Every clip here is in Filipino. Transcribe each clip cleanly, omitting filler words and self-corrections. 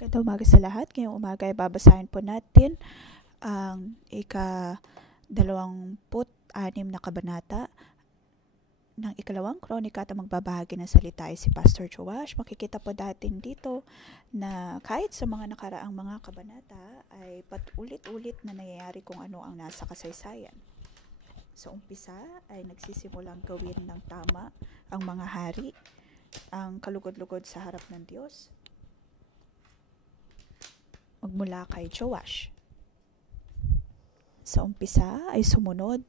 Magandang umaga sa lahat. Ngayong umaga ay babasahin po natin ang ika-26 na kabanata ng ikalawang kronika at ang magbabahagi ng salita ay si Pastor Joash. Makikita po natin dito na kahit sa mga nakaraang mga kabanata ay patulit-ulit na nangyayari kung ano ang nasa kasaysayan. Sa umpisa ay nagsisimulang gawin ng tama ang mga hari, ang kalugod-lugod sa harap ng Diyos, magmula kay Joash. Sa umpisa ay sumunod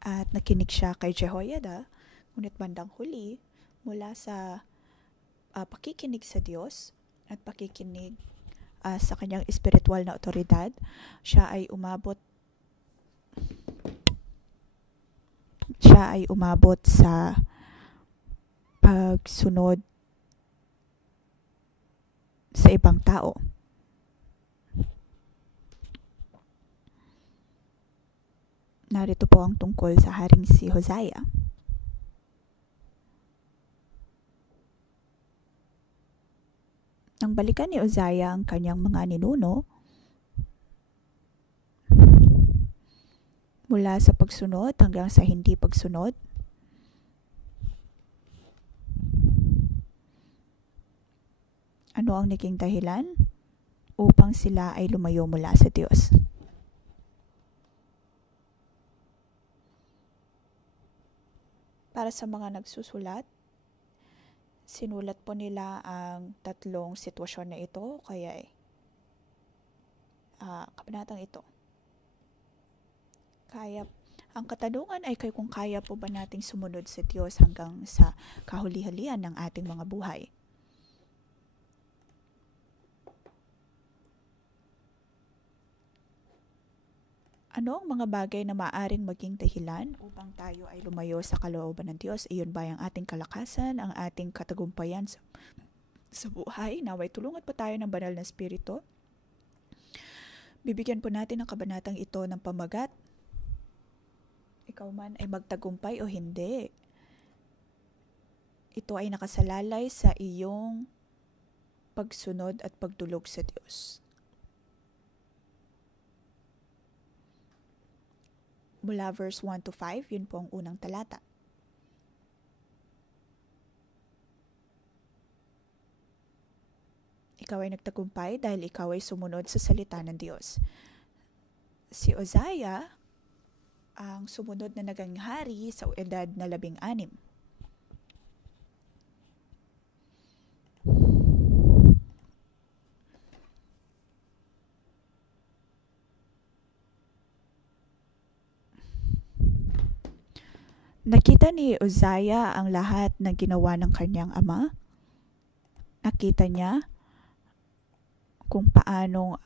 at nakinig siya kay Jehoiada, ngunit bandang huli mula sa pakikinig sa Diyos at pakikinig sa kanyang espiritual na otoridad, siya ay umabot sa pagsunod sa ibang tao. Narito po ang tungkol sa haring si Hosea. Nang balikan ni Hosea ang kanyang mga ninuno mula sa pagsunod hanggang sa hindi pagsunod, ano ang naging dahilan upang sila ay lumayo mula sa Diyos? Para sa mga nagsusulat, sinulat po nila ang tatlong sitwasyon na ito, kaya kabanatang ito. Ang katanungan ay kung kaya po ba nating sumunod sa Diyos hanggang sa kahuli-halian ng ating mga buhay. Ano ang mga bagay na maaaring maging dahilan upang tayo ay lumayo sa kalooban ng Diyos? Iyon ba ang ating kalakasan, ang ating katagumpayan sa buhay? Naway tulungan po tayo ng banal na Espiritu. Bibigyan po natin ang kabanatang ito ng pamagat. Ikaw man ay magtagumpay o hindi, ito ay nakasalalay sa iyong pagsunod at pagdulog sa Diyos. Mula verse 1 to 5, yun po ang unang talata. Ikaw ay nagtagumpay dahil ikaw ay sumunod sa salita ng Diyos. Si Hosea ang sumunod na naging hari sa edad na 16. Nakita ni Hosea ang lahat ng ginawa ng kanyang ama. Nakita niya kung paanong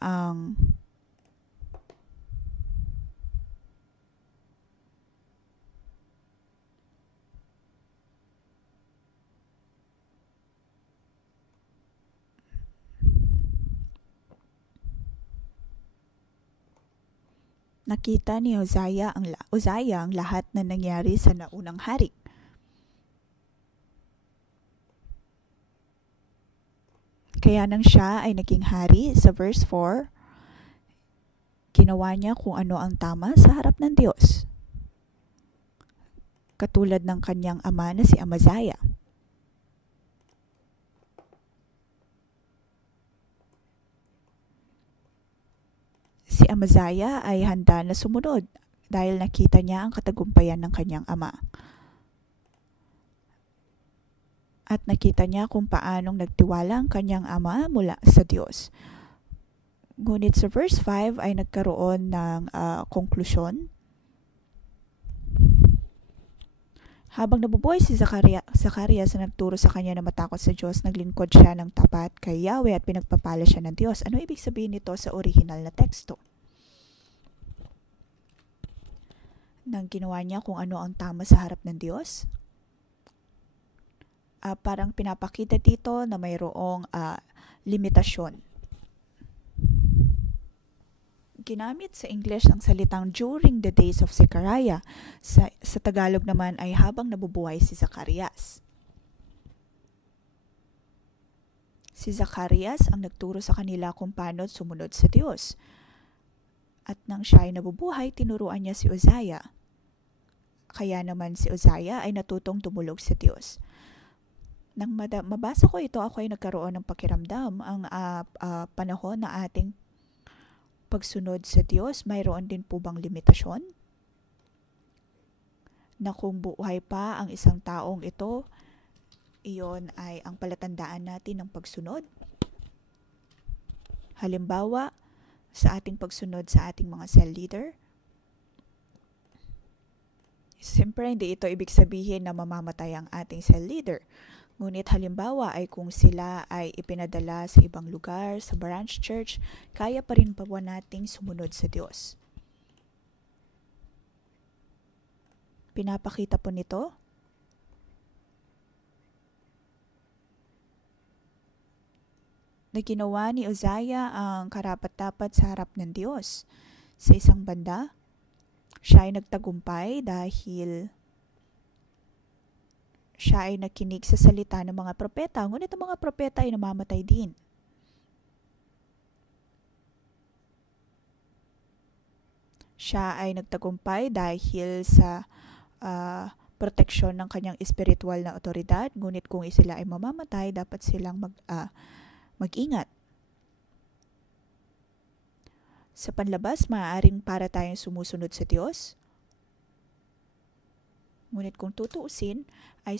nakita ni Hosea ang lahat na nangyari sa naunang hari. Kaya nang siya ay naging hari, sa verse 4, ginawa niya kung ano ang tama sa harap ng Diyos. Katulad ng kanyang ama na si Amaziah. Si Amaziah ay handa na sumunod dahil nakita niya ang katagumpayan ng kanyang ama. At nakita niya kung paanong nagtiwala ang kanyang ama mula sa Diyos. Ngunit sa verse 5 ay nagkaroon ng konklusyon. Habang nabubuhay si Zacarias na nagturo sa kanya na matakot sa Diyos, naglingkod siya ng tapat kay Yahweh at pinagpapala siya ng Diyos. Ano ibig sabihin nito sa original na teksto? Nang ginawa niya kung ano ang tama sa harap ng Diyos? Parang pinapakita dito na mayroong limitasyon. Ginamit sa English ang salitang during the days of Zechariah. Sa Tagalog naman ay habang nabubuhay si Zacarias. Si Zacarias ang nagturo sa kanila kung paano sumunod sa Diyos. At nang siya ay nabubuhay, tinuruan niya si Uzziah. Kaya naman si Uzziah ay natutong tumulog sa Diyos. Nang mabasa ko ito, ako ay nagkaroon ng pakiramdam. Ang panahon na ating pagsunod sa Diyos, mayroon din po bang limitasyon? Na kung buhay pa ang isang taong ito, iyon ay ang palatandaan natin ng pagsunod. Halimbawa, sa ating pagsunod sa ating mga cell leader, siyempre hindi ito ibig sabihin na mamamatay ang ating cell leader. Ngunit halimbawa ay kung sila ay ipinadala sa ibang lugar, sa branch church, kaya pa rin pa nating sumunod sa Diyos. Pinapakita po nito na ginawa ni Uzziah ang karapat-dapat sa harap ng Diyos. Sa isang banda, siya ay nagtagumpay dahil siya ay nakinig sa salita ng mga propeta. Ngunit ang mga propeta ay namamatay din. Siya ay nagtagumpay dahil sa proteksyon ng kanyang espiritual na otoridad. Ngunit kung sila ay mamamatay, dapat silang mag-ingat. Sa panlabas, maaaring para tayong sumusunod sa Diyos. Ngunit kung tutuusin, ay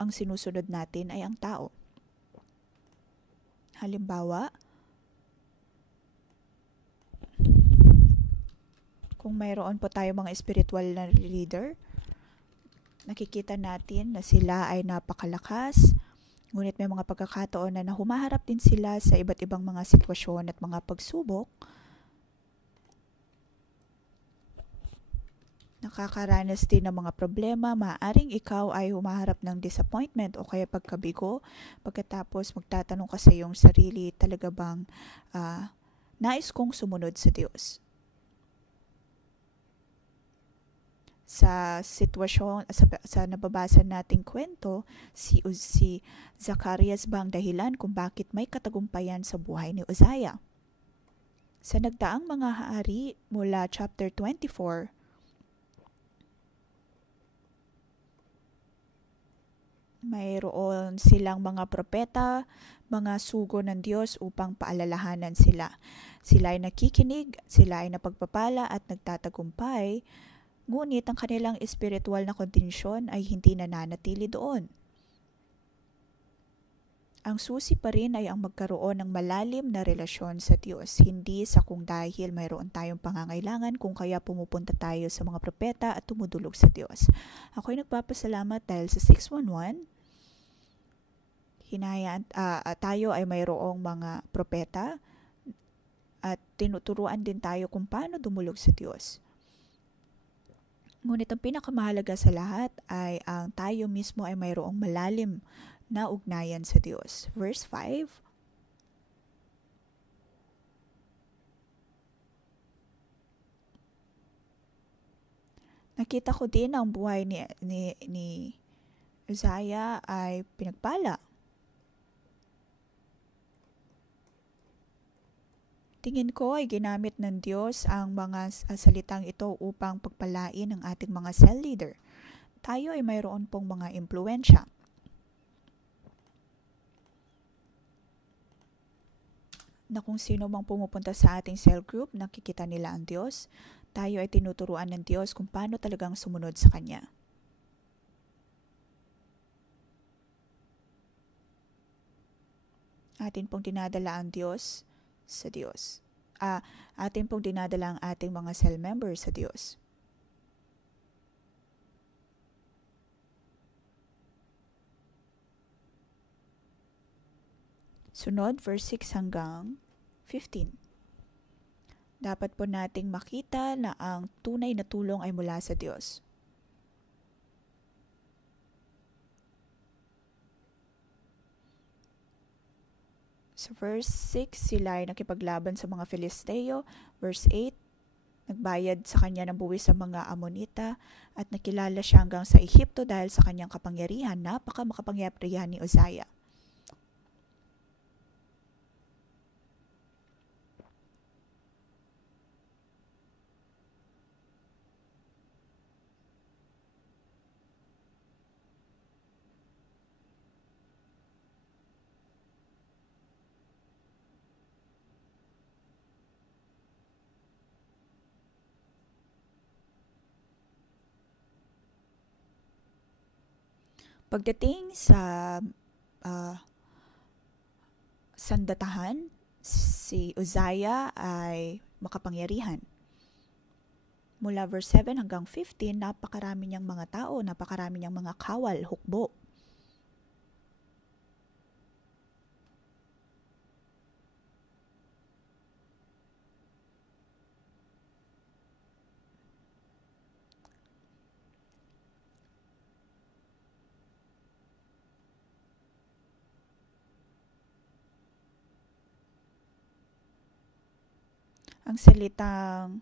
ang sinusunod natin ay ang tao. Halimbawa, kung mayroon po tayo mga spiritual na leader, nakikita natin na sila ay napakalakas, ngunit may mga pagkakataon na humaharap din sila sa iba't ibang mga sitwasyon at mga pagsubok. Nakakaranas din ng mga problema, maaaring ikaw ay humaharap ng disappointment o kaya pagkabigo, pagkatapos magtatanong ka sa iyong sarili, talaga bang nais kong sumunod sa Diyos? Sa sitwasyon, sa nababasa nating kwento, si Zacarias ba ang dahilan kung bakit may katagumpayan sa buhay ni Uzziah? Sa nagdaang mga hari mula chapter 24, mayroon silang mga propeta, mga sugo ng Diyos upang paalalahanan sila. Sila ay nakikinig, sila ay napagpapala at nagtatagumpay, ngunit ang kanilang espiritual na kondisyon ay hindi nananatili doon. Ang susi pa rin ay ang magkaroon ng malalim na relasyon sa Diyos, hindi sa kung dahil mayroon tayong pangangailangan kung kaya pumupunta tayo sa mga propeta at tumudulog sa Diyos. Ako'y nagpapasalamat dahil sa 611, tayo ay mayroong mga propeta at tinuturuan din tayo kung paano dumulog sa Diyos. Ngunit ang pinakamahalaga sa lahat ay ang tayo mismo ay mayroong malalim na ugnayan sa Diyos. Verse 5, nakita ko din ang buhay ni Uzziah ay pinagpala. Tingin ko ay ginamit ng Diyos ang mga salitang ito upang pagpalain ang ating mga cell leader. Tayo ay mayroon pong mga impluensya. Na kung sino mang pumupunta sa ating cell group, nakikita nila ang Diyos. Tayo ay tinuturuan ng Diyos kung paano talagang sumunod sa Kanya. Atin pong dinadala ang Diyos sa Diyos. Atin pong dinadala ang ating mga cell members sa Diyos. Sunod, verse 6 hanggang 15. Dapat po nating makita na ang tunay na tulong ay mula sa Diyos. Sa verse 6, sila ay nakipaglaban sa mga Filisteo. Verse 8, nagbayad sa kanya ng buwis sa mga Amonita at nakilala siya hanggang sa Ehipto dahil sa kanyang kapangyarihan. Napaka makapangyarihan ni Uzziah. Pagdating sa sandatahan, si Uzziah ay makapangyarihan. Mula verse 7 hanggang 15, napakarami niyang mga tao, napakarami niyang mga kawal, hukbo. Ang salitang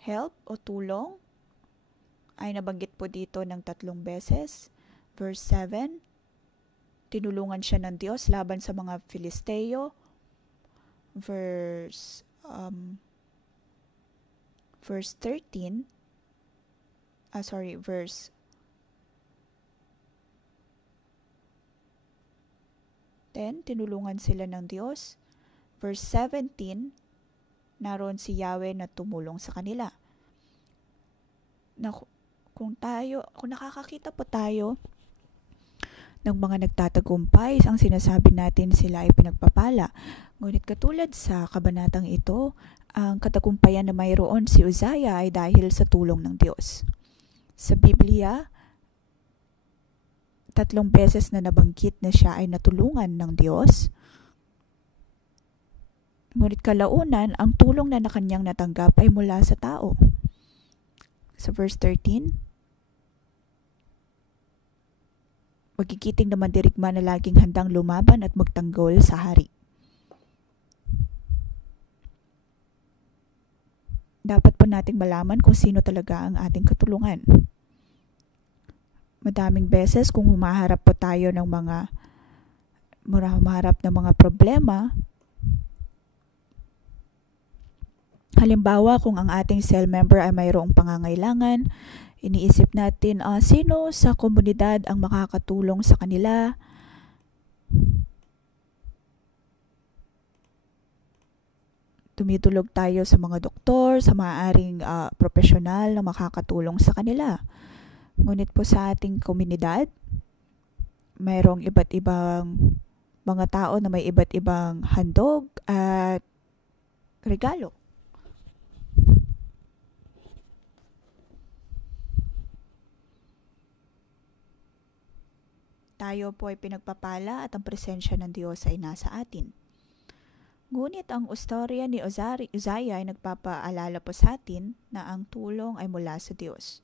help o tulong ay nabanggit po dito ng 3 beses. Verse 7, tinulungan siya ng Diyos laban sa mga Filisteo. Verse 13, verse 10, tinulungan sila ng Diyos. Verse 17, naroon si Yahweh na tumulong sa kanila. Kung nakakakita po tayo ng mga nagtatagumpay, ang sinasabi natin sila ay pinagpapala. Ngunit katulad sa kabanatang ito, ang katagumpayan na mayroon si Uzziah ay dahil sa tulong ng Diyos. Sa Biblia, 3 beses na nabanggit na siya ay natulungan ng Diyos. Ngunit kalaunan, ang tulong na kanyang natanggap ay mula sa tao. Sa verse 13, magigiting naman dirigma na laging handang lumaban at magtanggol sa hari. Dapat po nating malaman kung sino talaga ang ating katulungan. Madaming beses kung humaharap po tayo ng mga problema, halimbawa, kung ang ating cell member ay mayroong pangangailangan, iniisip natin, sino sa komunidad ang makakatulong sa kanila? Tumitulog tayo sa mga doktor, sa maaaring profesional na makakatulong sa kanila. Ngunit po sa ating komunidad, mayroong iba't ibang mga tao na may iba't ibang handog at regalo. Tayo po ay pinagpapala at ang presensya ng Diyos ay nasa atin. Ngunit ang istorya ni Uzziah ay nagpapaalala po sa atin na ang tulong ay mula sa Diyos.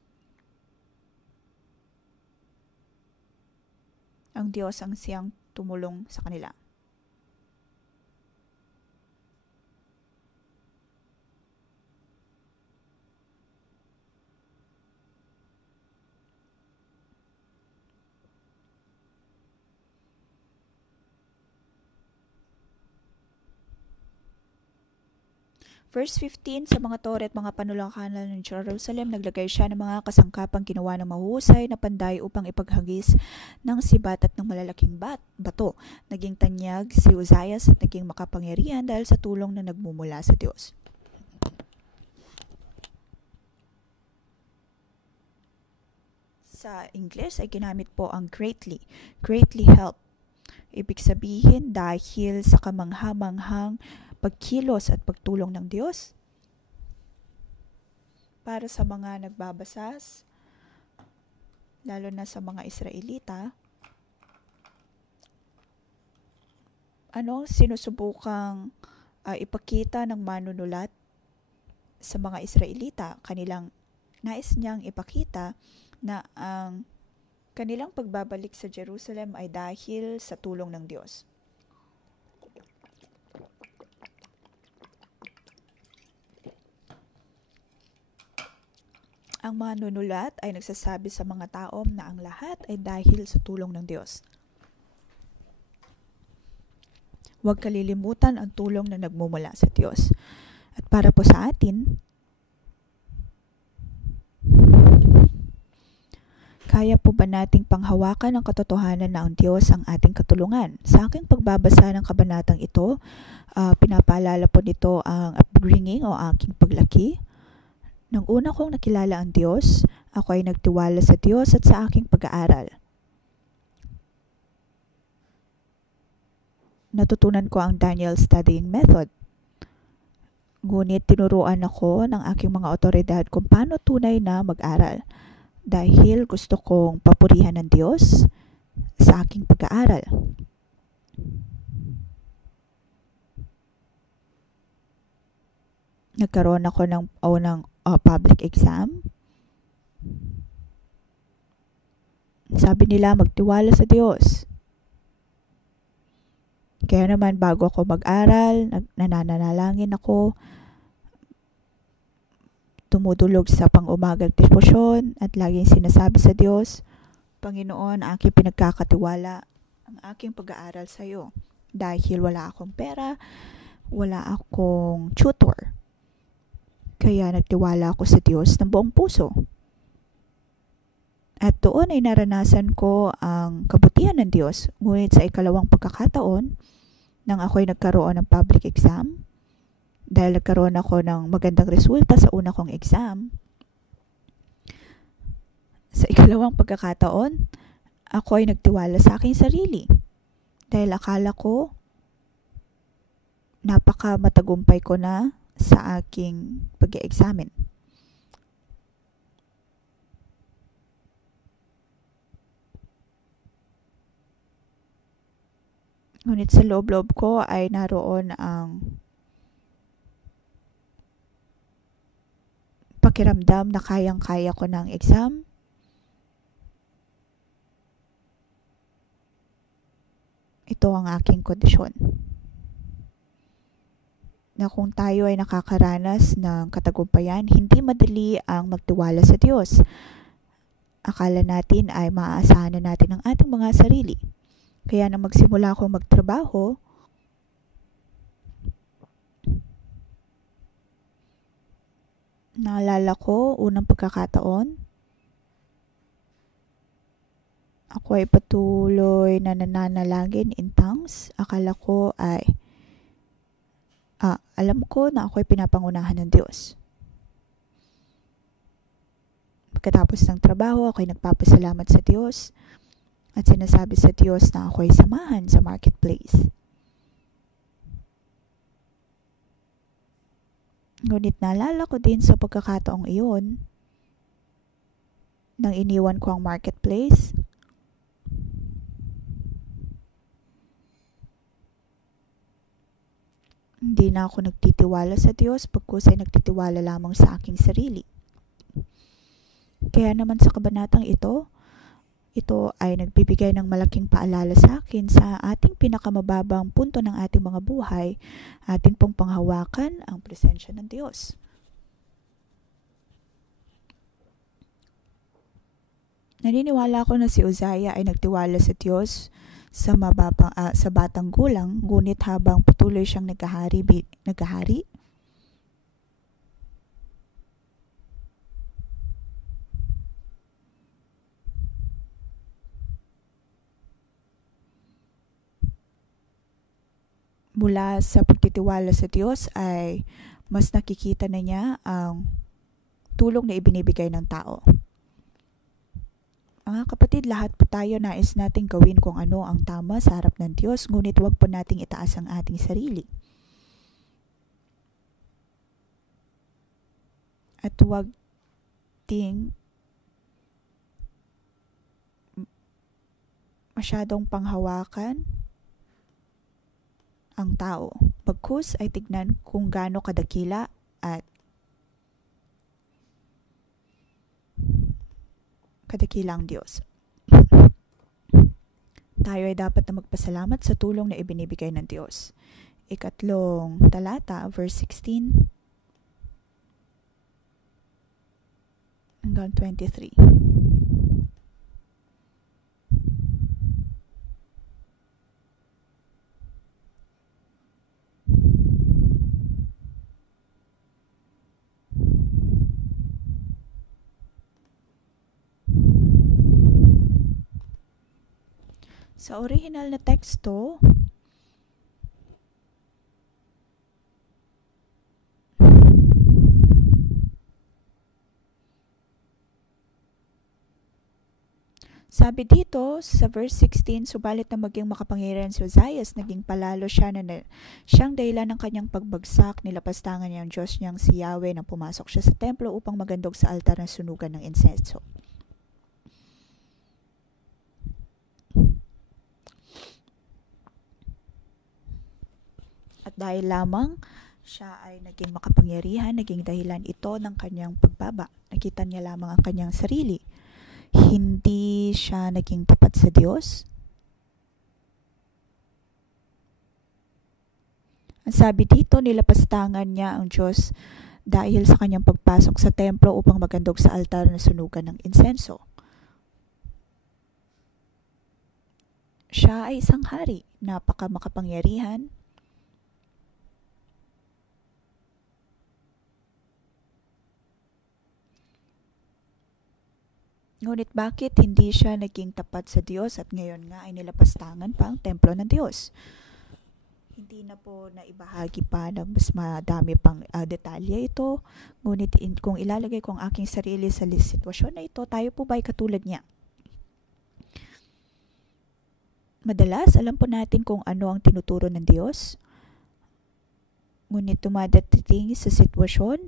Ang Diyos ang siyang tumulong sa kanila. Verse 15, sa mga tore at mga panulakanan ng Jerusalem, naglagay siya ng mga kasangkapang ginawa ng mahuhusay na panday upang ipaghagis ng sibat at ng malalaking bato. Naging tanyag si Uzziah at naging makapangyarihan dahil sa tulong na nagmumula sa Diyos. Sa English ay ginamit po ang greatly help. Ibig sabihin dahil sa kamangha-manghang pagkilos at pagtulong ng Diyos. Para sa mga nagbabasas, lalo na sa mga Israelita, ano sinusubukang ipakita ng manunulat sa mga Israelita? Nais niyang ipakita na ang kanilang pagbabalik sa Jerusalem ay dahil sa tulong ng Diyos. Ang manunulat ay nagsasabi sa mga tao na ang lahat ay dahil sa tulong ng Diyos. Huwag kalilimutan ang tulong na nagmumula sa Diyos. At para po sa atin, kaya po ba nating panghawakan ang katotohanan na ang Diyos ang ating katulungan? Sa aking pagbabasa ng kabanatang ito, pinapaalala po nito ang upbringing o aking paglaki. Nang una kong nakilala ang Diyos, ako ay nagtiwala sa Diyos at sa aking pag-aaral. Natutunan ko ang Daniel Studying Method. Ngunit tinuruan ako ng aking mga otoridad kung paano tunay na mag-aral dahil gusto kong papurihan ng Diyos sa aking pag-aaral. Nagkaroon ako ng public exam. Sabi nila magtiwala sa Diyos. Kaya naman bago ako mag-aral, nananalangin ako, tumutulog sa pang-umagang diskusyon at laging sinasabi sa Diyos, Panginoon, aking pinagkakatiwala ang aking pag-aaral sa iyo dahil wala akong pera, wala akong tutor. Kaya nagtiwala ako sa Diyos ng buong puso. At doon ay naranasan ko ang kabutihan ng Diyos. Ngunit sa ikalawang pagkakataon, nang ako'y nagkaroon ng public exam, dahil nagkaroon ako ng magandang resulta sa una kong exam, sa ikalawang pagkakataon, ako ay nagtiwala sa aking sarili. Dahil akala ko, napaka matagumpay ko na sa aking pag-e-examine. Ngunit sa loob-loob ko ay naroon ang pakiramdam na kayang-kaya ko ng exam. Ito ang aking kondisyon. Na kung tayo ay nakakaranas ng katagumpayan, hindi madali ang magtiwala sa Diyos. Akala natin ay maaasahan na natin ang ating mga sarili. Kaya nang magsimula akong magtrabaho, naalala ko unang pagkakataon, ako ay patuloy na nananalangin in tongues. Akala ko ay alam ko na ako ay pinapangunahan ng Diyos. Pagkatapos ng trabaho, ako ay nagpapasalamat sa Diyos at sinasabi sa Diyos na ako ay samahan sa marketplace. Ngunit naalala ko din sa pagkakataong iyon, nang iniwan ko ang marketplace, hindi na ako nagtitiwala sa Diyos, pagkus ay nagtitiwala lamang sa aking sarili. Kaya naman sa kabanatang ito ay nagbibigay ng malaking paalala sa akin sa ating pinakamababang punto ng ating mga buhay, atin pong panghawakan ang presensya ng Diyos. Naniniwala ako na si Uzziah ay nagtiwala sa Diyos sa batang gulang, ngunit habang patuloy siyang naghahari, mula sa pagtitiwala sa Diyos ay mas nakikita na niya ang tulong na ibinibigay ng tao. Mga kapatid, lahat po tayo nais nating gawin kung ano ang tama sa harap ng Diyos, ngunit huwag po nating itaas ang ating sarili. At huwag ting masyadong panghawakan ang tao. Pagkus ay tignan kung gaano kadakila at kadakilang Diyos. Tayo ay dapat na magpasalamat sa tulong na ibinibigay ng Diyos. Ikatlong talata, verse 16 hanggang 23. Sa original na teksto, Sabi dito sa verse 16, subalit na maging makapangyarihan si Uzzias, naging palalo siya siyang dahilan ng kanyang pagbagsak, nilapastangan niya ang Diyos niyang si Yahweh nang pumasok siya sa templo upang magandog sa altar ng sunugan ng insenso. At dahil lamang siya ay naging makapangyarihan, naging dahilan ito ng kanyang pagbaba. Nakita niya lamang ang kanyang sarili. Hindi siya naging tapat sa Diyos. Ang sabi dito, nilapastangan niya ang Diyos dahil sa kanyang pagpasok sa templo upang magandog sa altar na sunugan ng insenso. Siya ay isang hari, makapangyarihan. Ngunit bakit hindi siya naging tapat sa Diyos at ngayon nga ay nilapastangan pa ang templo ng Diyos? Hindi na po naibahagi pa ng mas madami pang detalye ito. Ngunit kung ilalagay ko ang aking sarili sa sitwasyon na ito, tayo po ba ay katulad niya? Madalas, alam po natin kung ano ang tinuturo ng Diyos. Ngunit dumadating sa sitwasyon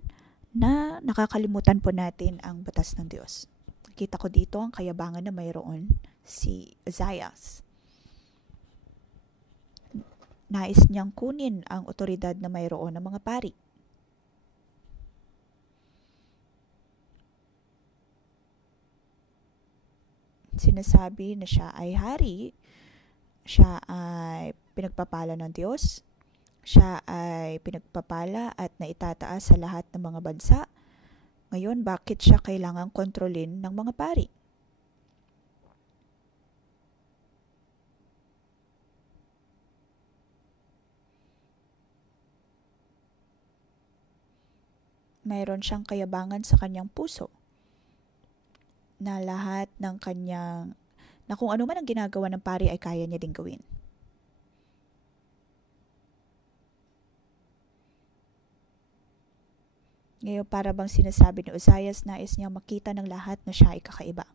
na nakakalimutan po natin ang batas ng Diyos. Kita ko dito ang kayabangan na mayroon si Uzzias. Nais niyang kunin ang otoridad na mayroon ng mga pari. Sinasabi na siya ay hari, siya ay pinagpapala ng Diyos, siya ay pinagpapala at naitataas sa lahat ng mga bansa. Ngayon, bakit siya kailangang kontrolin ng mga pari? Mayroon siyang kayabangan sa kanyang puso na lahat ng kanyang, na kung ano man ang ginagawa ng pari ay kaya niya ding gawin. Ngayon, para bang sinasabi ni Uzzias, nais niyang makita ng lahat na siya ay kakaiba.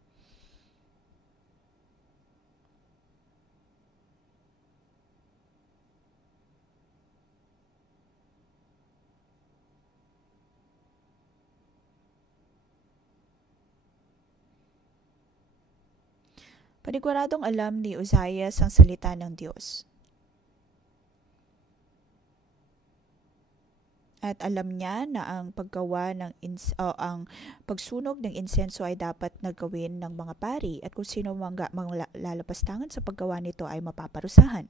Paniguradong alam ni Uzzias ang salita ng Diyos. At alam niya na ang paggawa ng ang pagsunog ng insenso ay dapat nagawin ng mga pari at kung sino mga lalapastangan sa paggawa nito ay mapaparusahan.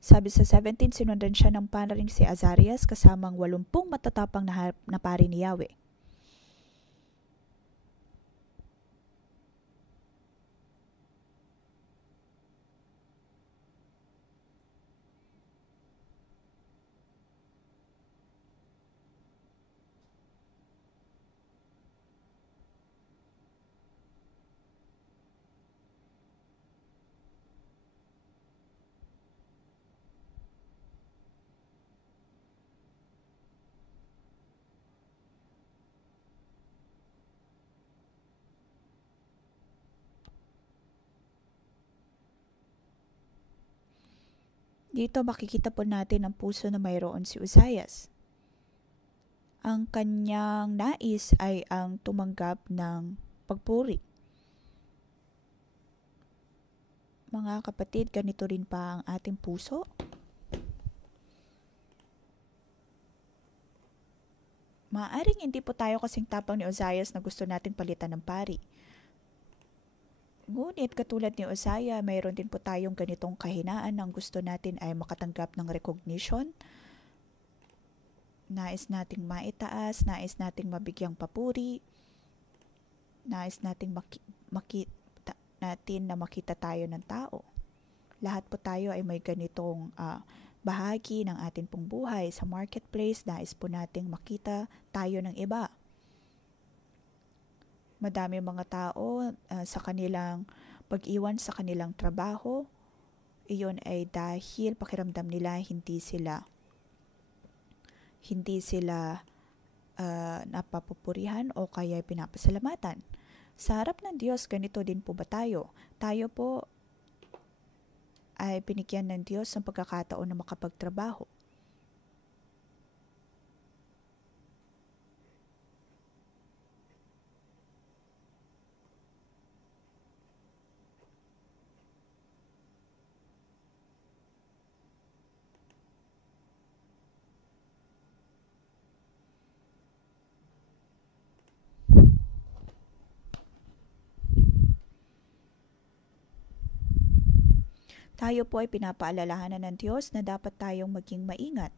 Sabi sa 17, sinundan siya ng paring si Azarias kasamang 80 matatapang na pari ni Yahweh. Dito makikita po natin ang puso na mayroon si Uzzias. Ang kanyang nais ay ang tumanggap ng pagpuri. Mga kapatid, ganito rin pa ang ating puso. Maaring hindi po tayo kasing tapang ni Uzzias na gusto nating palitan ng pari. Ngunit katulad ni Uzziah, mayroon din po tayong ganitong kahinaan ang gusto natin ay makatanggap ng recognition. Nais nating maitaas, nais nating mabigyang papuri, nais nating natin na makita tayo ng tao. Lahat po tayo ay may ganitong bahagi ng ating pong buhay sa marketplace. Nais po nating makita tayo ng iba. Madami mga tao sa kanilang pag-iwan sa kanilang trabaho, iyon ay dahil pakiramdam nila hindi sila hindi sila napapupurihan o kaya pinapasalamatan. Sa harap ng Diyos, ganito din po ba tayo? Tayo po ay binigyan ng Diyos ng pagkakataon na makapagtrabaho. Tayo po ay pinapaalalahanan ng Diyos na dapat tayong maging maingat.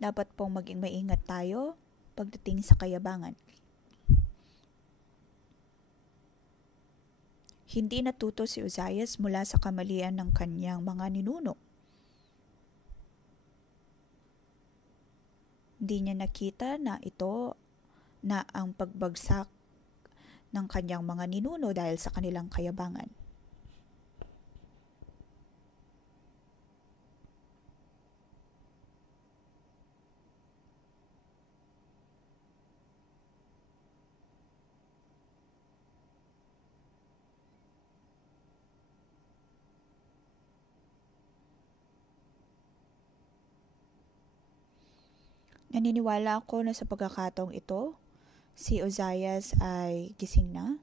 Dapat pong maging maingat tayo pagdating sa kayabangan. Hindi natuto si Uzzias mula sa kamalian ng kanyang mga ninuno. Hindi niya nakita na ang pagbagsak ng kanyang mga ninuno dahil sa kanilang kayabangan. Naniniwala ako na sa pagkakataong ito, si Uzzias ay gising na.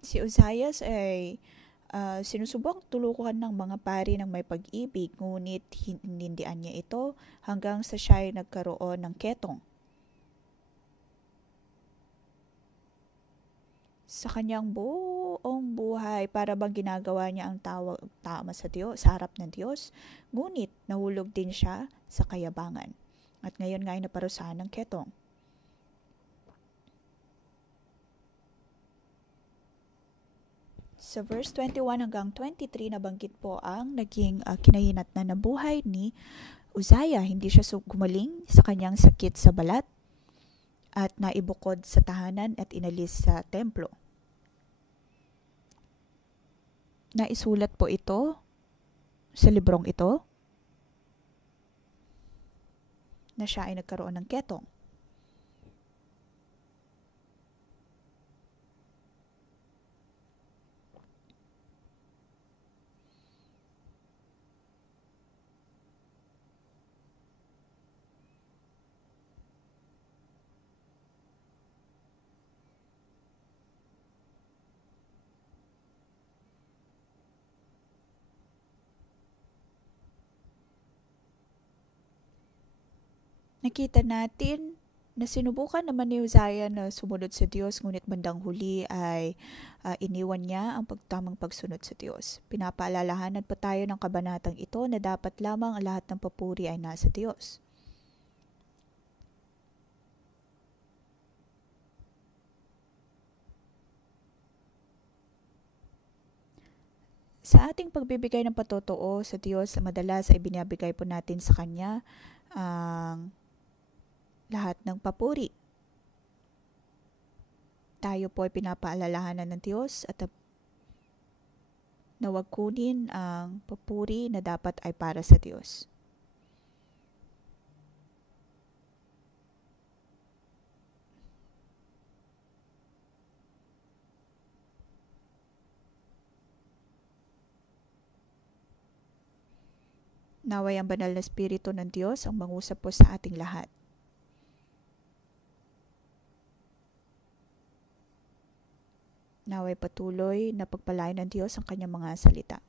Si Uzzias ay sinusubok tulukan ng mga pari ng may pag-ibig, ngunit hinindian niya ito hanggang sa siya ay nagkaroon ng ketong. Sa kanyang buong buhay, para bang ginagawa niya ang tama sa Diyos, sa harap ng Diyos, ngunit nahulog din siya sa kayabangan. At ngayon nga ay naparusahan ng ketong. Sa verse 21 hanggang 23, nabanggit po ang naging kinahinatnan ng buhay ni Uzziah. Hindi siya gumaling sa kanyang sakit sa balat at naibukod sa tahanan at inalis sa templo. Naisulat po ito sa librong ito na siya ay nagkaroon ng ketong. Nakita natin na sinubukan naman ni Uzziah na sumunod sa Diyos, ngunit bandang huli ay iniwan niya ang tamang pagsunod sa Diyos. Pinapaalalahanan pa tayo ng kabanatang ito na dapat lamang ang lahat ng papuri ay nasa Diyos. Sa ating pagbibigay ng patotoo sa Diyos, madalas ay binibigay po natin sa Kanya ang lahat ng papuri. Tayo po ay pinapaalalahanan ng Diyos at na huwag kunin ang papuri na dapat ay para sa Diyos. Naway ang banal na Espiritu ng Diyos ang mangusap po sa ating lahat. Naway patuloy na pagpalain ng Diyos ang kanyang mga salita.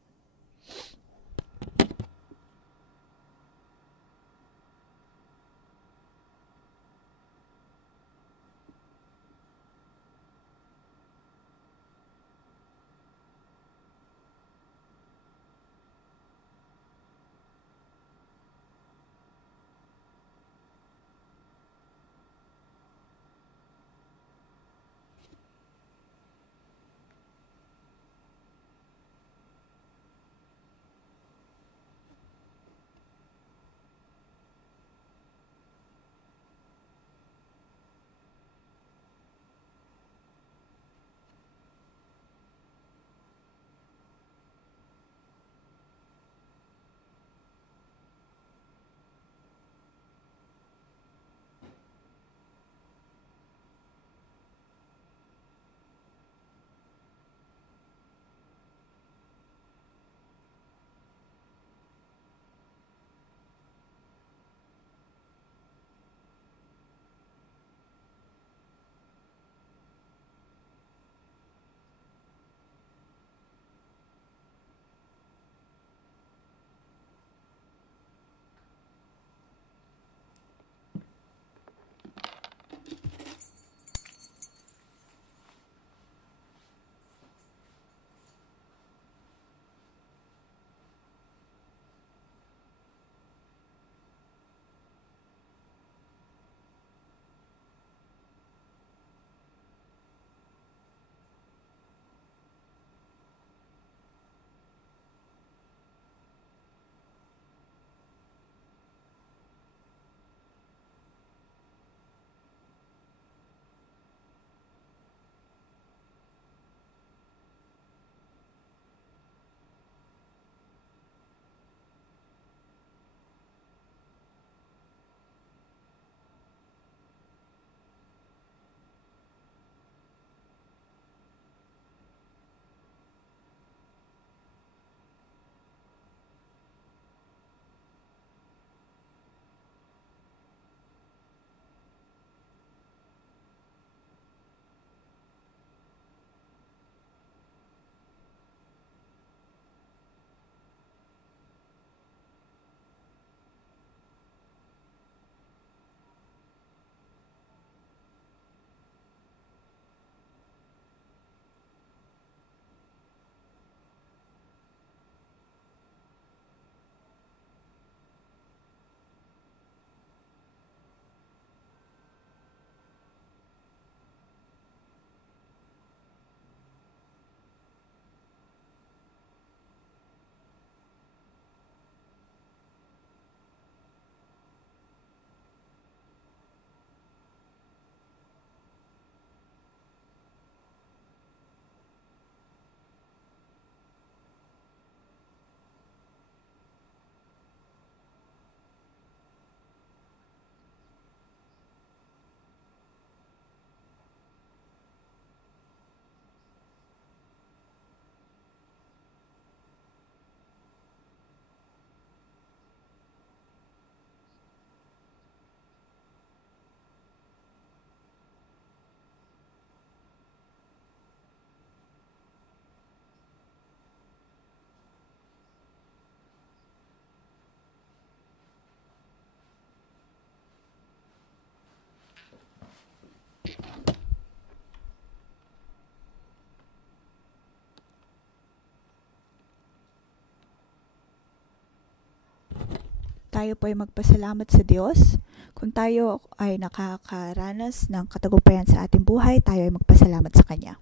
Tayo po ay magpasalamat sa Diyos. Kung tayo ay nakakaranas ng katagumpayan sa ating buhay, tayo ay magpasalamat sa Kanya.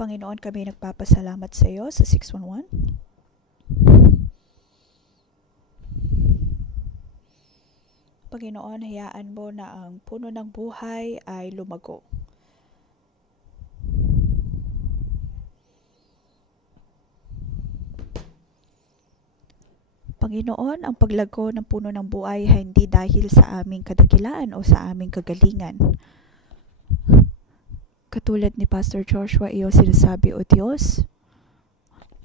Panginoon, kami nagpapasalamat sa iyo sa 611. Panginoon, hayaan mo na ang puno ng buhay ay lumago. Panginoon, ang paglago ng puno ng buhay ay hindi dahil sa aming kadakilaan o sa aming kagalingan. Katulad ni Pastor Joshua, iyo sinasabi, O Diyos,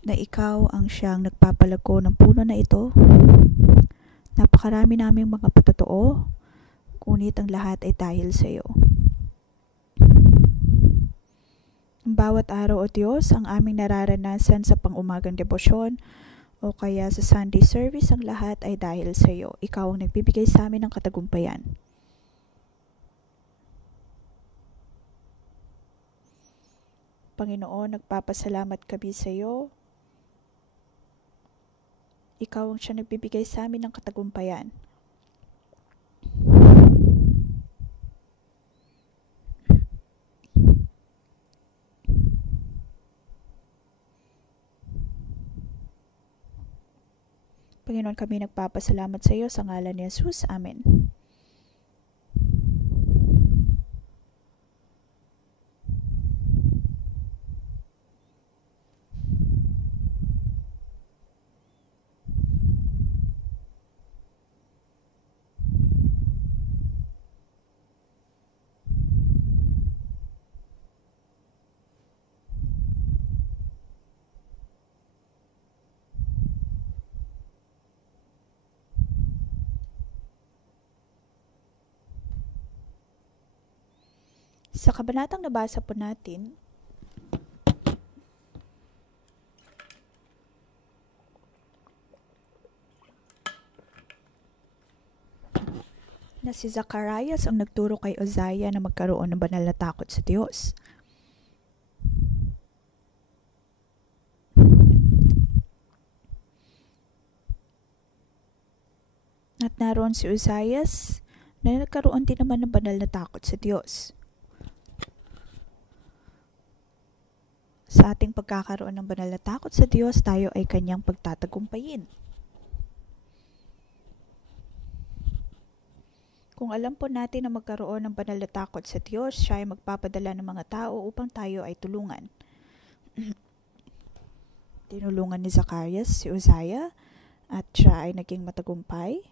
na ikaw ang siyang nagpapalago ng puno na ito. Napakarami naming mga patotoo, ngunit ang lahat ay dahil sa iyo. Bawat araw, O Diyos, ang aming nararanasan sa pang-umagang debosyon o kaya sa Sunday service, ang lahat ay dahil sa iyo. Ikaw ang nagbibigay sa amin ng katagumpayan. Panginoon, nagpapasalamat kami sa iyo. Ikaw ang siya nagbibigay sa amin ng katagumpayan. Panginoon, kami nagpapasalamat sa iyo sa ngalan ni Jesus. Amen. Sa kabanatang nabasa po natin, na si Zacarias ang nagturo kay Uzziah na magkaroon ng banal na takot sa Diyos. At naroon si Uzziah na nagkaroon din naman ng banal na takot sa Diyos. Sa ating pagkakaroon ng banal na takot sa Diyos, tayo ay Kanyang pagtatagumpayin. Kung alam po natin na magkaroon ng banal na takot sa Diyos, siya ay magpapadala ng mga tao upang tayo ay tulungan. Tinulungan ni Zacarias si Uzziah at siya ay naging matagumpay.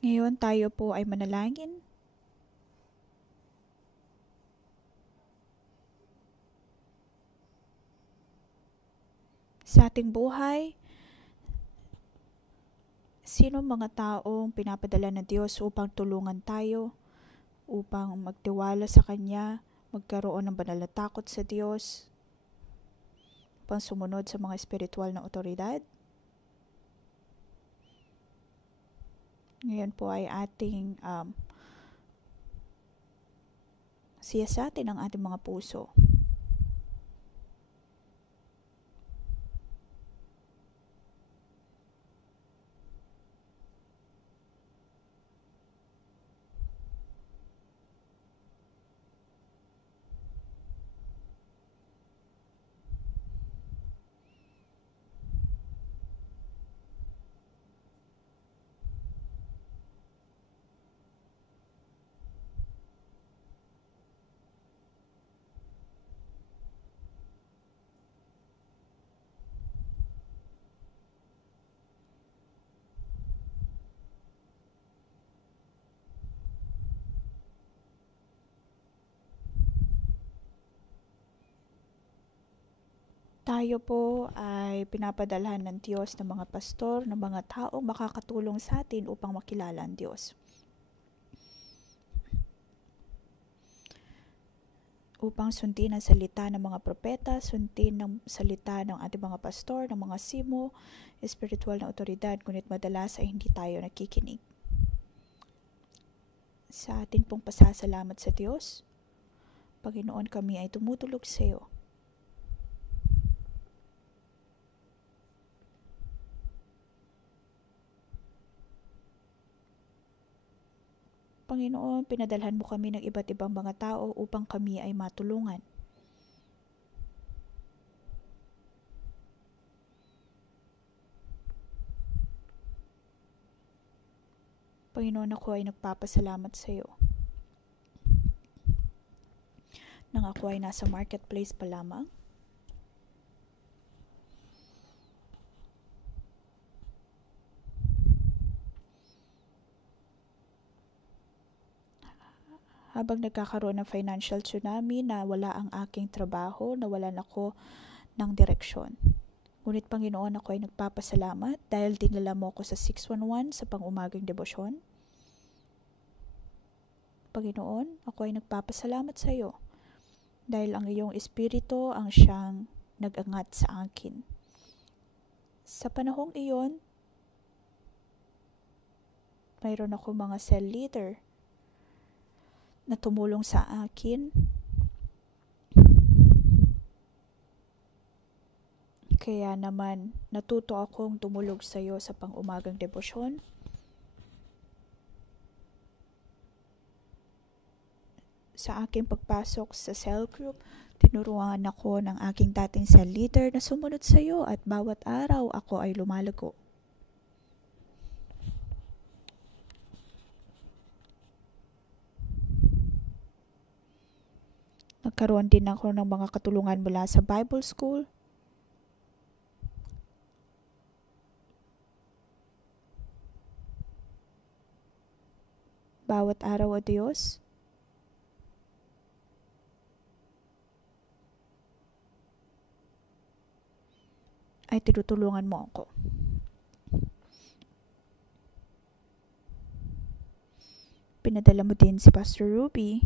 Ngayon tayo po ay manalangin. Sa ating buhay, sino mga taong pinapadala ng Diyos upang tulungan tayo, upang magtiwala sa Kanya, magkaroon ng banal na takot sa Diyos, upang sumunod sa mga espiritual na otoridad? Ngayon po ay ating siyasatin ang ating mga puso. Tayo po ay pinapadalhan ng Diyos ng mga pastor, ng mga taong makakatulong sa atin upang makilala ang Diyos. Upang sundin ang salita ng mga propeta, sundin ang salita ng ating mga pastor, ng mga simo, espiritual na otoridad, ngunit madalas ay hindi tayo nakikinig. Sa atin pong pasasalamat sa Diyos, Panginoon, kami ay tumutulog sa iyo. Panginoon, pinadalhan mo kami ng iba't ibang mga tao upang kami ay matulungan. Panginoon, ako ay nagpapasalamat sa iyo. Nang ako ay nasa marketplace pa lamang, habang nagkakaroon ng financial tsunami na wala ang aking trabaho, nawalan ako ng direksyon. Ngunit Panginoon, ako ay nagpapasalamat dahil dinala mo ako sa 611 sa pang-umagang debosyon. Panginoon, ako ay nagpapasalamat sa iyo dahil ang iyong espiritu ang siyang nag-angat sa akin. Sa panahong iyon, mayroon ako mga cell leader na tumulong sa akin. Kaya naman natuto akong tumulog sa iyo sa pang-umagang debosyon. Sa aking pagpasok sa cell group, tinuruan ako ng aking dating cell leader na sumunod sa iyo at bawat araw ako ay lumalago. Nagkaroon din ako ng mga katulungan mula sa Bible School. Bawat araw, O Diyos, ay tinutulungan mo ako. Pinadala mo din si Pastor Ruby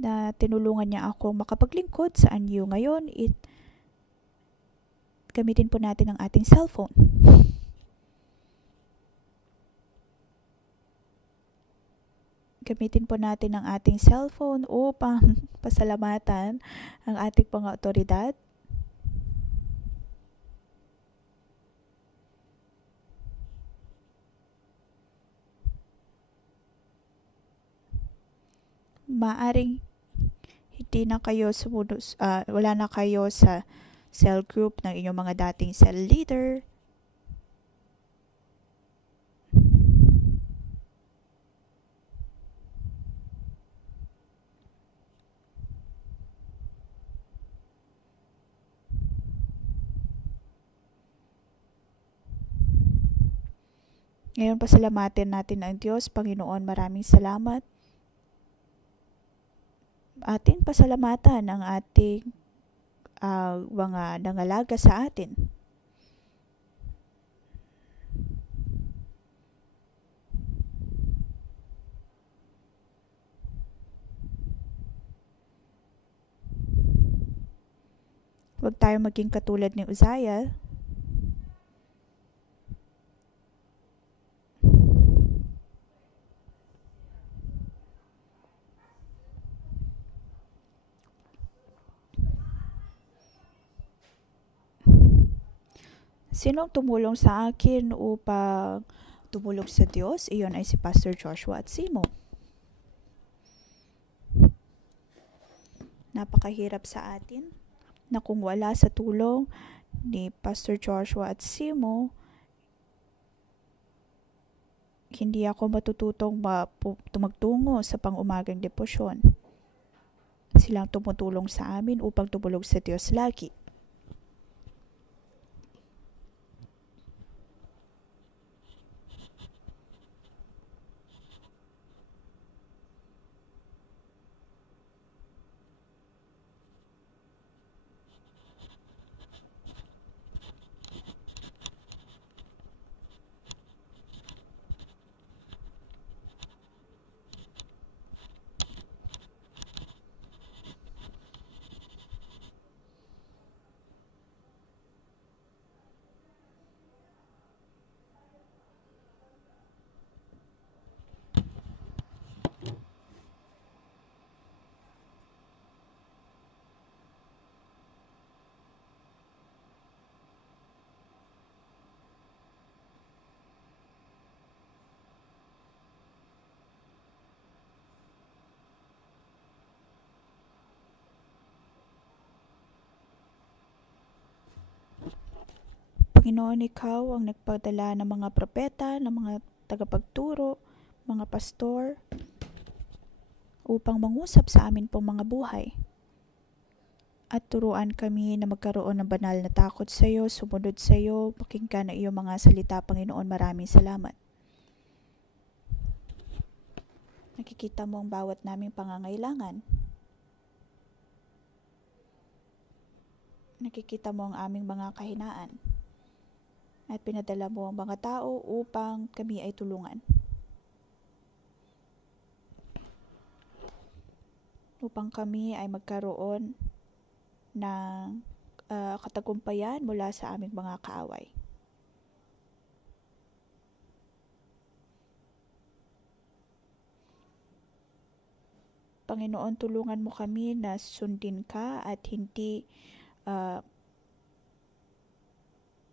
na tinulungan niya akong makapaglingkod sa anyo. Ngayon, gamitin po natin ang ating cellphone. Gamitin po natin ang ating cellphone upang pasalamatan ang ating mga otoridad. Maaring hindi na kayo wala na kayo sa cell group ng inyong mga dating cell leader. Ngayon, pasalamatin natin ang Diyos. Panginoon, maraming salamat. Atin pasalamatan ang ating mga nangalaga sa atin. Huwag tayo maging katulad ni Uzziah. Sinong tumulong sa akin upang tumulong sa Diyos? Iyon ay si Pastor Joshua at Simo. Napakahirap sa atin na kung wala sa tulong ni Pastor Joshua at Simo, hindi ako matututong magtungo sa pang-umagang debosyon. Silang tumutulong sa amin upang tumulog sa Diyos lagi. Panginoon, ikaw ang nagpadala ng mga propeta, ng mga tagapagturo, mga pastor, upang mangusap sa amin pong mga buhay. At turuan kami na magkaroon ng banal na takot sa iyo, sumunod sa iyo, pakinggan ang iyong mga salita, Panginoon. Maraming salamat. Nakikita mo ang bawat naming pangangailangan. Nakikita mo ang aming mga kahinaan. At pinadala mo ang mga tao upang kami ay tulungan. Upang kami ay magkaroon ng katagumpayan mula sa aming mga kaaway. Panginoon, tulungan mo kami na sundin ka at hindi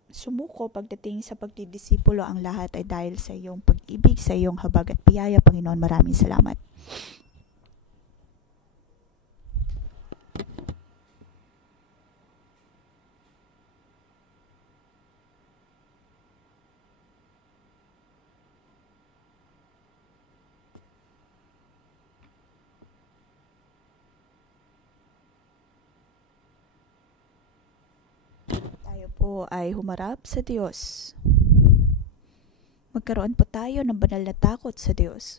sumuko pagdating sa pagdidisipulo. Ang lahat ay dahil sa iyong pag-ibig, sa iyong habag at biyaya, Panginoon. Maraming salamat. Tayo po ay humarap sa Diyos. Magkaroon po tayo ng banal na takot sa Diyos.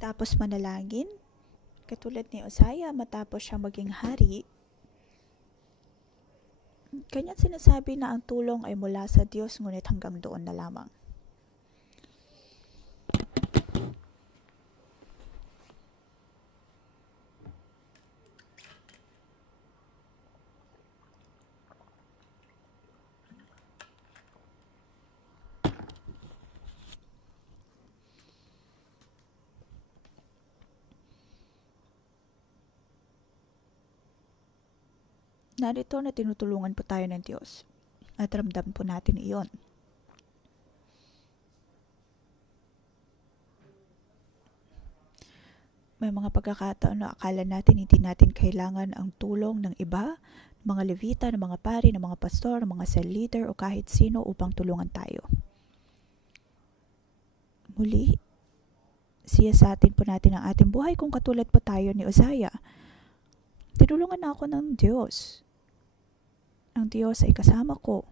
Tapos manalangin, katulad ni Uzziah matapos siyang maging hari. Kanyang sinasabi na ang tulong ay mula sa Diyos, ngunit hanggang doon na lamang. Narito na tinutulungan po tayo ng Diyos at ramdam po natin iyon. May mga pagkakataon na akala natin hindi natin kailangan ang tulong ng iba, mga levita, ng mga pari, ng mga pastor, ng mga cell leader o kahit sino upang tulungan tayo. Muli, siyasatin po natin ang ating buhay kung katulad po tayo ni Uzziah. Tinulungan na ako ng Diyos. Ang Diyos ay kasama ko.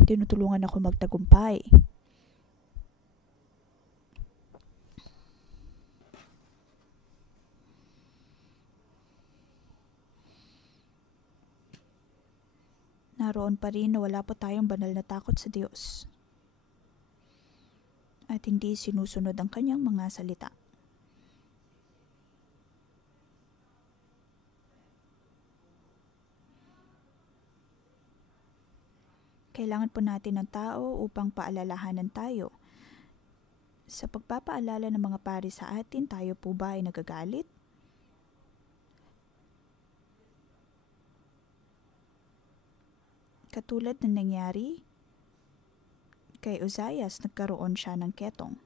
Tinutulungan ako magtagumpay. Naroon pa rin na wala po tayong banal na takot sa Diyos. At hindi sinusunod ang kanyang mga salita. Kailangan po natin ng tao upang paalalahanan tayo. Sa pagpapaalala ng mga pari sa atin, tayo po ba ay nagagalit? Katulad na nangyari kay Uzziah, nagkaroon siya ng ketong.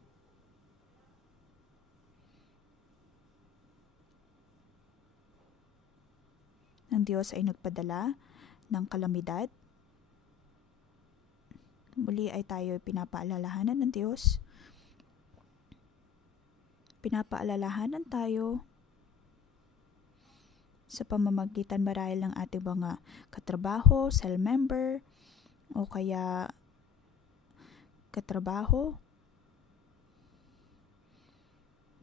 Ang Diyos ay nagpadala ng kalamidad. Muli ay tayo pinapaalalahanan ng Diyos. Pinapaalalahanan tayo sa pamamagitan marahil ng ating mga katrabaho, cell member, o kaya katrabaho,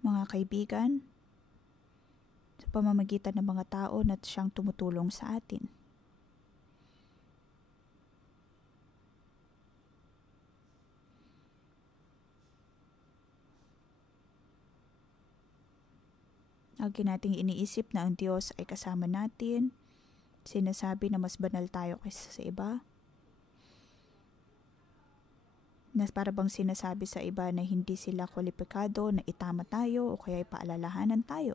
mga kaibigan, sa pamamagitan ng mga tao na siyang tumutulong sa atin. Lagi nating iniisip na ang Diyos ay kasama natin. Sinasabi na mas banal tayo kaysa sa iba. Na para bang sinasabi sa iba na hindi sila kwalipikado na itama tayo o kaya ipaalalahanan tayo.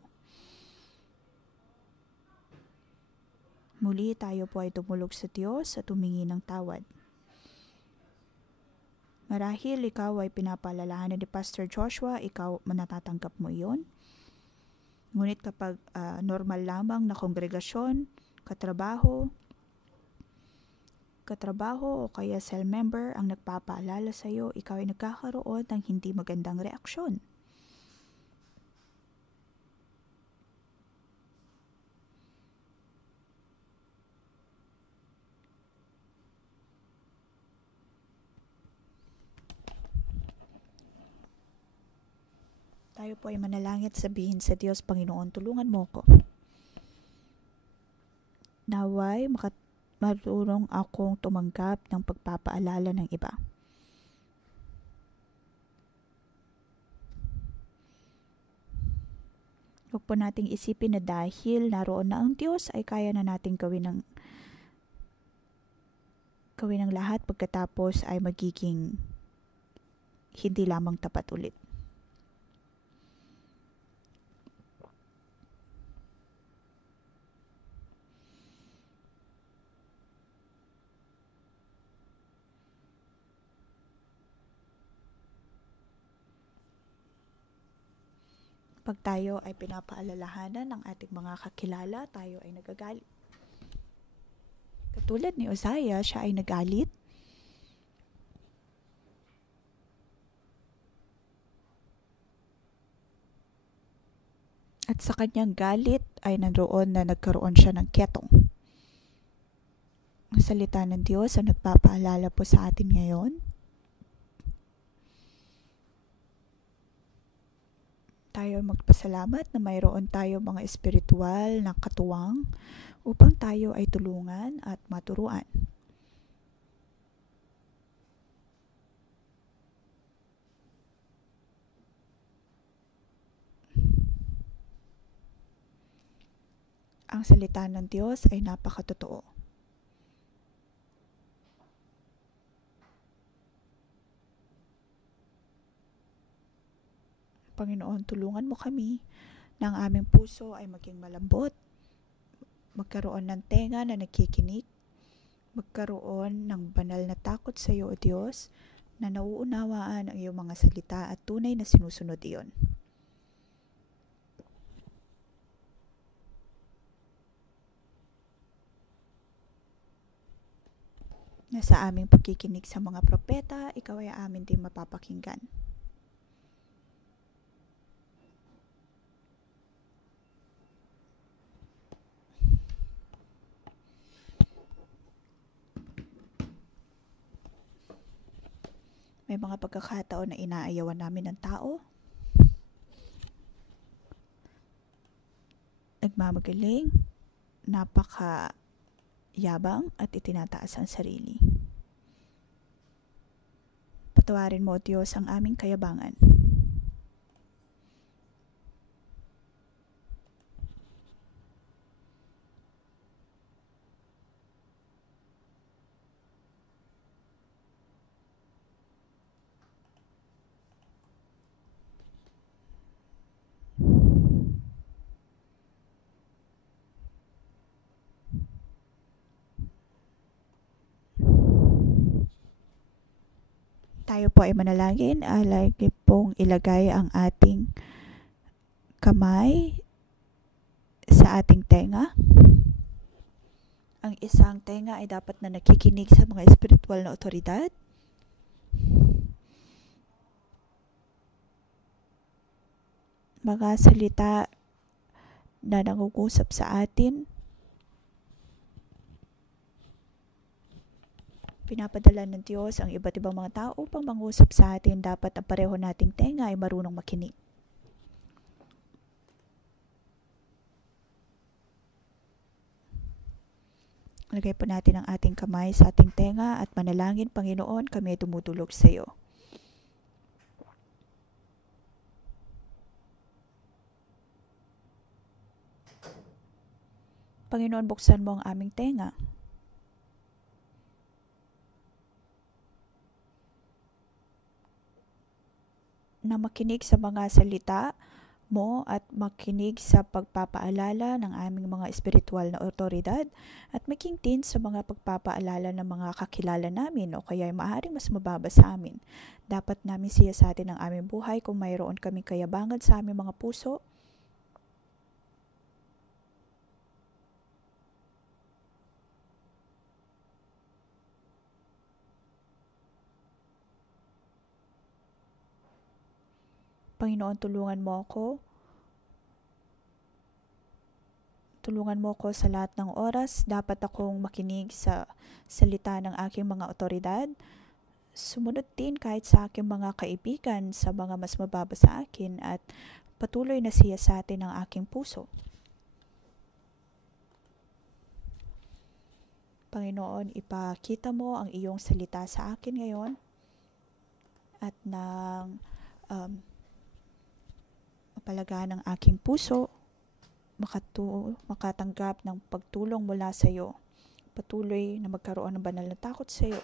Muli tayo po ay tumulog sa Diyos at humingi ng tawad. Marahil ikaw ay pinapaalalahanan ni Pastor Joshua, ikaw manatatanggap mo iyon. Ngunit kapag normal lamang na kongregasyon, katrabaho o kaya cell member ang nagpapaalala sa iyo, ikaw ay nagkakaroon ng hindi magandang reaksyon. Tayo po ay manalangin at sabihin sa Diyos, Panginoon, tulungan mo ko. Naway marunong akong tumanggap ng pagpapaalala ng iba. Huwag po nating isipin na dahil naroon na ang Diyos ay kaya na nating gawin ng lahat, pagkatapos ay magiging hindi lamang tapat ulit. Pag tayo ay pinapaalalahanan ng ating mga kakilala, tayo ay nagagalit. Katulad ni Uzziah, siya ay nagalit. At sa kanyang galit ay nandoon na nagkaroon siya ng ketong. Ang salita ng Diyos ang nagpapaalala po sa atin ngayon. tayo magpasalamat na mayroon tayo mga espiritual na katuwang upang tayo ay tulungan at maturuan. Ang salita ng Diyos ay napakatotoo. Panginoon, tulungan mo kami na ang aming puso ay maging malambot, magkaroon ng tenga na nagkikinig, magkaroon ng banal na takot sa iyo, O Diyos, na nauunawaan ang iyong mga salita at tunay na sinusunod iyon. Na sa aming pagkikinig sa mga propeta, ikaw ay amin din mapapakinggan. May mga pagkakataon na inaayawan namin ng tao, nagmamagaling, napaka-yabang at itinataas ang sarili. Patawarin mo, Diyos, ang aming kayabangan. Tayo po ay manalangin, lagi pong ilagay ang ating kamay sa ating tenga. Ang isang tenga ay dapat na nakikinig sa mga espiritual na otoridad. Mga salita na nangungusap sa atin, pinapadala ng Diyos ang iba't ibang mga tao upang mangusap sa atin. Dapat ang pareho nating tenga ay marunong makinig. Lagay po natin ang ating kamay sa ating tenga at manalangin, Panginoon, kami ay tumutulog sa iyo. Panginoon, buksan mo ang aming tenga. Na makinig sa mga salita mo at makinig sa pagpapaalala ng aming mga espiritual na otoridad at maging din sa mga pagpapaalala ng mga kakilala namin o kaya ay maaaring mas mababa sa amin. Dapat namin siya sa atin ang aming buhay kung mayroon kaming kayabangan sa aming mga puso. Panginoon, tulungan mo ako. Tulungan mo ako sa lahat ng oras. Dapat akong makinig sa salita ng aking mga otoridad. Sumunod din kahit sa aking mga kaibigan, sa mga mas mababa sa akin at patuloy na siya sa atin ang aking puso. Panginoon, ipakita mo ang iyong salita sa akin ngayon at nang mapalagaan ng aking puso, makatanggap ng pagtulong mula sa iyo. Patuloy na magkaroon ng banal na takot sa iyo.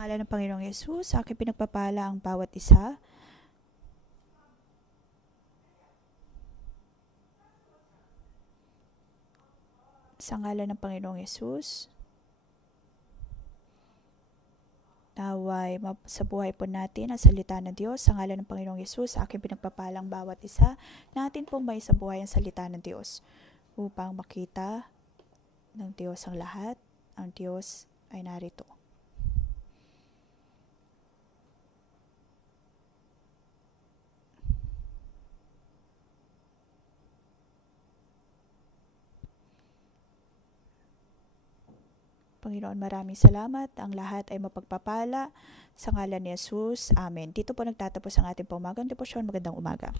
ngalan ng Panginoong Yesus, sa akin pinagpapala ang bawat isa. Sa ngalan ng Panginoong Yesus, naway sa buhay po natin ang salita ng Diyos. Sa ngalan ng Panginoong Yesus, sa akin pinagpapalang bawat isa natin pong may sa buhay ang salita ng Diyos upang makita ng Diyos ang lahat. Ang Diyos ay narito. Panginoon, maraming salamat. Ang lahat ay mapagpapala. Sa ngalan ni Jesus, Amen. Dito po nagtatapos ang ating umagang deposyon. Magandang umaga.